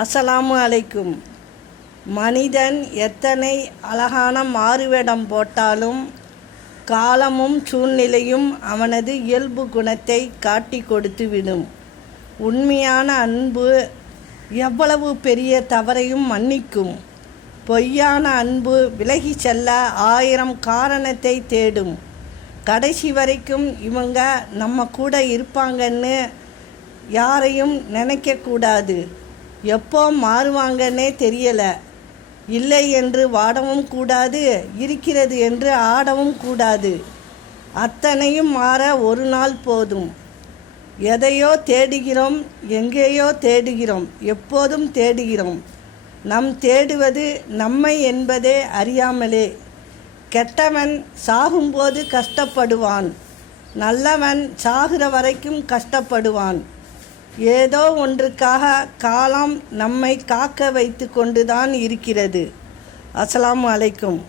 அஸ்ஸலாமு அலைக்கும். மனிதன் எத்தனை அழகான மாறுவேடம் போட்டாலும் காலமும் சூழ்நிலையும் அவனது இயல்பு குணத்தை காட்டி கொடுத்து விடும் உண்மையான அன்பு எவ்வளவு பெரிய தவறையும் மன்னிக்கும். பொய்யான அன்பு விலகி செல்ல ஆயிரம் காரணத்தை தேடும். கடைசி வரைக்கும் இவங்க நம்ம கூட இருப்பாங்கன்னு யாரையும் நினைக்கக்கூடாது எப்போ மாறுவாங்கன்னே தெரியலை. இல்லை என்று வாடவும் கூடாது இருக்கிறது என்று ஆடவும் கூடாது. அத்தனையும் மாற ஒரு நாள் போதும். எதையோ தேடுகிறோம் எங்கேயோ தேடுகிறோம் எப்போதும் தேடுகிறோம். நம் தேடுவது நம்மை என்பதே அறியாமலே. கெட்டவன் சாகும்போது கஷ்டப்படுவான். நல்லவன் சாகிற வரைக்கும் கஷ்டப்படுவான். ஏதோ ஒன்றுக்காக காலம் நம்மை காக்க வைத்து கொண்டுதான் இருக்கிறது. அஸ்லாம் அலைக்கும்.